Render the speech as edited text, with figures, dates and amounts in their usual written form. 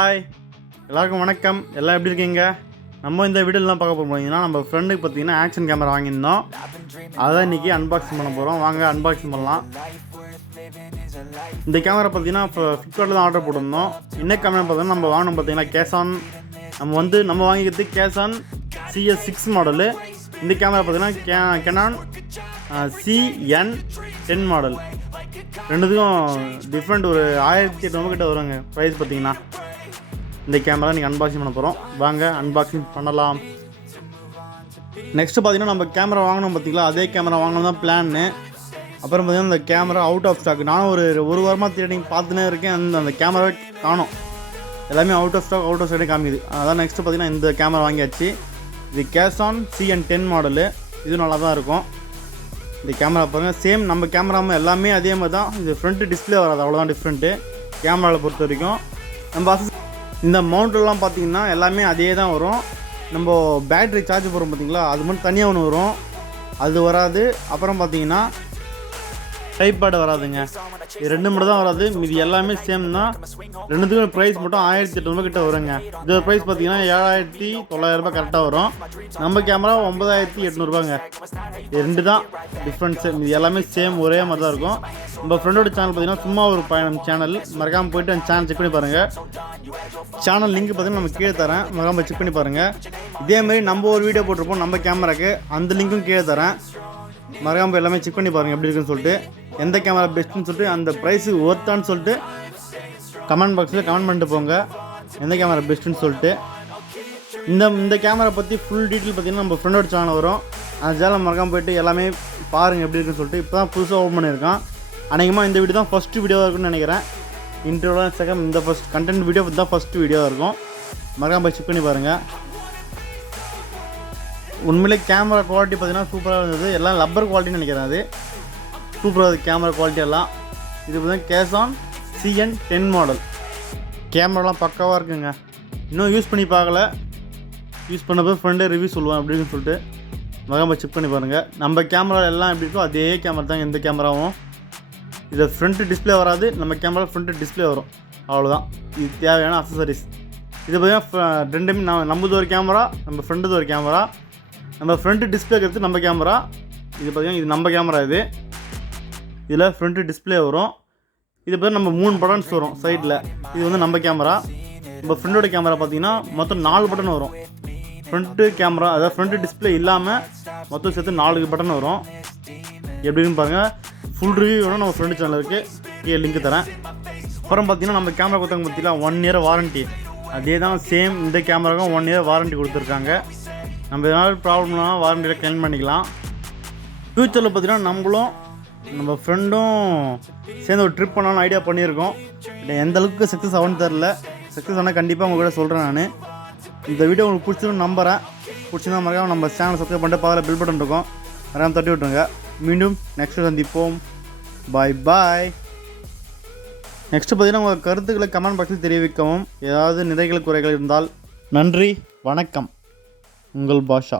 Hi எல்லாருக்கும் வணக்கம். எல்லாம் எப்படி இருக்கீங்க? நம்ம இந்த வீடியோலாம் பார்க்க போகிறோம்னா நம்ம ஃப்ரெண்டுக்கு பார்த்தீங்கன்னா ஆக்ஷன் கேமரா வாங்கியிருந்தோம். அதான் இன்றைக்கி அன்பாக்சிங் பண்ண போகிறோம். வாங்க அன்பாக்சிங் பண்ணலாம். இந்த கேமரா பார்த்தீங்கன்னா ஃப்ளிப்கார்ட்டில் தான் ஆர்டர் போட்டிருந்தோம். இன்னும் கேமரா பார்த்தீங்கன்னா நம்ம வாங்கணும் பார்த்தீங்கன்னா கேசான். நம்ம வாங்கிக்கிறது கேசான் CS6 மாடலு. இந்த கேமரா பார்த்தீங்கன்னா கேனான் cn10 மாடல். ரெண்டுத்துக்கும் டிஃப்ரெண்ட் ஒரு 1800 கிட்ட வருங்க ப்ரைஸ் பார்த்தீங்கன்னா. இந்த கேமரா நீங்கள் அன்பாக்சிங் பண்ண போகிறோம். வாங்க அன்பாக்சிங் பண்ணலாம். நெக்ஸ்ட்டு பார்த்தீங்கன்னா நம்ம கேமரா வாங்கணும் பார்த்தீங்களா, அதே கேமரா வாங்கணும் தான் பிளான்னு. அப்புறம் பார்த்தீங்கன்னா இந்த கேமரா அவுட் ஆஃப் ஸ்டாக். நானும் ஒரு வாரமாக தேடி பார்த்துனே இருக்கேன். அந்த கேமராவே காணும். எல்லாமே அவுட் ஆஃப் ஸ்டாக் காமிக்குது. அதான் நெக்ஸ்ட்டு பார்த்தீங்கன்னா இந்த கேமரா வாங்கியாச்சு. இது கேசான் cn10 மாடலு. இது நல்லா தான் இருக்கும். இந்த கேமரா பாருங்கள், சேம் நம்ம கேமராமல் எல்லாமே அதே மாதிரி தான். இது ஃப்ரண்ட்டு டிஸ்பிளே வராது, அவ்வளோதான் டிஃப்ரெண்ட்டு கேமராவில் பொறுத்த வரைக்கும். நம்ம இந்த மவுண்ட்லாம் பார்த்திங்கன்னா எல்லாமே அதே தான் வரும். நம்ம பேட்ரி சார்ஜ் போடுறோம் பார்த்திங்களா, அது மட்டும் தனியாக ஒன்று வரும், அது வராது. அப்புறம் பார்த்திங்கன்னா டைப் பேட் வராதுங்க. இது ரெண்டு மட்டும் தான் வராது, மீதி எல்லாமே சேம் தான். ரெண்டுத்துக்கும் ப்ரைஸ் மட்டும் 1800 கிட்ட வருங்க. இது ப்ரைஸ் பார்த்தீங்கன்னா 7900 கரெக்டாக வரும். நம்ம கேமரா 9800 இது ரெண்டு தான் டிஃப்ரென்ஸு. இது எல்லாமே சேம் ஒரே மாதிரி தான் இருக்கும். நம்ம ஃப்ரெண்டோட சேனல் பார்த்தீங்கன்னா சும்மா ஒரு பயணம் சேனல், மறக்காமல் போய்ட்டு அந்த சேனல் செக் பண்ணி பாருங்கள். சேனல் லிங்க் பார்த்தீங்கன்னா நம்ம கீழே தரேன், மறக்காமல் செக் பண்ணி பாருங்கள். இதேமாரி நம்ம ஒரு வீடியோ போட்டிருப்போம் நம்ம கேமராக்கு, அந்த லிங்க்கும் கீழே தரேன். மறக்காமல் எல்லாமே செக் பண்ணி பாருங்கள் எப்படி இருக்குன்னு சொல்லிட்டு, எந்த கேமரா பெஸ்ட்டுன்னு சொல்லிட்டு, அந்த ப்ரைஸுக்கு ஒர்த்தான்னு சொல்லிட்டு கமெண்ட் பாக்ஸில் கமெண்ட் பண்ணிட்டு போங்க எந்த கேமரா பெஸ்ட்டுன்னு சொல்லிட்டு. இந்த கேமரா பற்றி ஃபுல் டீட்டெயில் பார்த்தீங்கன்னா நம்ம ஃப்ரெண்டோட சேனல் வரும். அந்த சேனல் மறக்காமல் போய்ட்டு எல்லாமே பாருங்கள் எப்படி இருக்குன்னு சொல்லிட்டு. இப்போ தான் புதுசாக ஓப்பன் பண்ணியிருக்கான். அநேகமாக இந்த வீடியோ தான் ஃபஸ்ட்டு வீடியோவாக இருக்குன்னு நினைக்கிறேன். இன்ட்ரோலாம் செகண்ட், இந்த ஃபஸ்ட் கண்டென்ட் வீடியோ தான் ஃபஸ்ட்டு வீடியோவாக இருக்கும். மறக்காமல் போய் செக் பண்ணி பாருங்கள். உண்மையிலே கேமரா குவாலிட்டி பார்த்தீங்கன்னா சூப்பராக இருந்தது. எல்லாம் லப்பர் குவாலிட்டின்னு நினைக்கிறேன். அது சூப்பராக இருக்குது கேமரா குவாலிட்டி எல்லாம். இது பார்த்தீங்கன்னா கேசான் cn10 மாடல். கேமராலாம் பக்காவாக இருக்குங்க. இன்னும் யூஸ் பண்ணி பார்க்கல, யூஸ் பண்ணப்போ ஃப்ரெண்டே ரிவ்யூ சொல்லுவேன் அப்படின்னு சொல்லிட்டு மறக்காம செக் பண்ணி பாருங்கள். நம்ம கேமரா எல்லாம் எப்படி இருக்கோ அதே கேமரா தான் எந்த கேமராவும். இதில் ஃப்ரண்ட்டு டிஸ்பிளே வராது, நம்ம கேமரா ஃப்ரண்ட்டு டிஸ்பிளே வரும், அவ்வளோதான். இது தேவையான அக்சசரிஸ். இது பார்த்தீங்கன்னா ரெண்டுமே நம்மது ஒரு கேமரா, நம்ம ஃப்ரெண்டுது ஒரு கேமரா. நம்ம ஃப்ரண்ட்டு டிஸ்பிளே இருக்கிறது நம்ம கேமரா. இது பார்த்திங்கன்னா இது நம்ம கேமரா. இதில் ஃப்ரண்ட்டு டிஸ்பிளே வரும். இது பார்த்து நம்ம 3 பட்டன்ஸ் வரும் சைடில். இது வந்து நம்ம கேமரா. நம்ம ஃப்ரெண்டோட கேமரா பார்த்திங்கன்னா மொத்தம் 4 பட்டன் வரும். ஃப்ரண்ட்டு கேமரா, அதாவது ஃப்ரண்ட்டு டிஸ்பிளே இல்லாமல் மொத்தம் சேர்த்து 4 பட்டன் வரும். எப்படின்னு பாருங்கள். ஃபுல் ரிவ்யூ வேணும் நம்ம ஃப்ரெண்டு சேனலுக்கு கீழே லிங்க் தரேன். அப்புறம் பார்த்திங்கன்னா நம்ம கேமரா கொடுத்தாங்க பார்த்தீங்கன்னா 1 இயர் வாரண்ட்டி. அதே தான் சேம் இந்த கேமராவுக்கும் 1 இயர் வாரண்ட்டி கொடுத்துருக்காங்க. நம்ம எதனால ப்ராப்ளம்னா வாரண்டியில் கிளைம் பண்ணிக்கலாம். ஃப்யூச்சரில் பார்த்திங்கன்னா நம்மளும் நம்ம ஃப்ரெண்டும் சேர்ந்து ஒரு ட்ரிப் பண்ணலாம்னு ஐடியா பண்ணியிருக்கோம். எந்த அளவுக்கு சக்ஸஸ் ஆகும்னு தெரில. சக்ஸஸ் ஆனால் கண்டிப்பாக உங்கள் கூட சொல்கிறேன் நான். இந்த வீடியோ உங்களுக்கு பிடிச்சிருன்னு நம்புகிறேன். பிடிச்சிருந்தா மறக்காம நம்ம சேனல் சப்ஸ்கிரைப் பண்ணிட்டு பக்கத்தில் பில் பட்டன் இருக்கும், மறக்காம தட்டி விட்டுருங்க. மீண்டும் நெக்ஸ்ட்டு சந்திப்போம். பாய் பாய். நெக்ஸ்ட்டு பார்த்தீங்கன்னா உங்கள் கருத்துக்களை கமெண்ட் பாக்ஸில் தெரிவிக்கவும். ஏதாவது நிறைகள் குறைகள் இருந்தால். நன்றி, வணக்கம். உங்கள் பாஷா.